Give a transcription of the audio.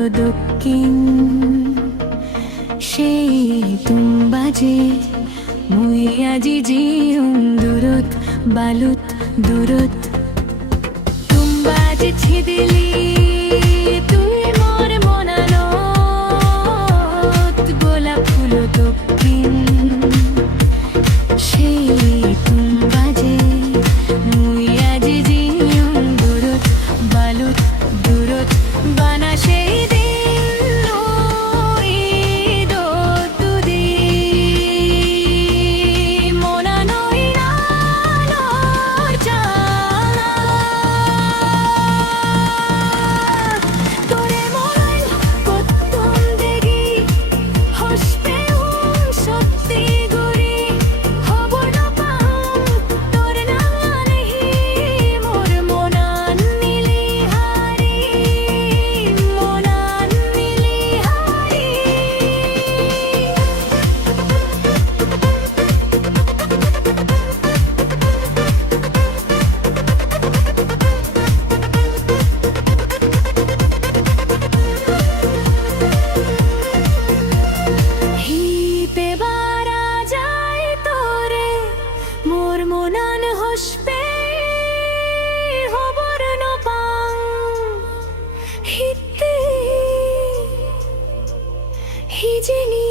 ফুলো দক্ষিণ সেই তুম বাজে মুই আজি জিউম দূরত বালুত দূরত তুম বাজে ছিদিলি তুই মোর মনানো গোলাপ ফুলো দক্ষিণ সেই তুম বাজে মুই আজি জিউম দূরত বালুত দূরত বানা সেই দিন ওই দো তুদি মোনা নই নালোর জানা তোরে মন কত্তম দেগি হসতে সত্যি গুরি খবর না পাম তোর নামে মোর মনান নীলি হারি মনান নীলি হারি হিপে বারা যায় তোরে মোর মনান হসবে খবর না পাং হিতে হিজেনি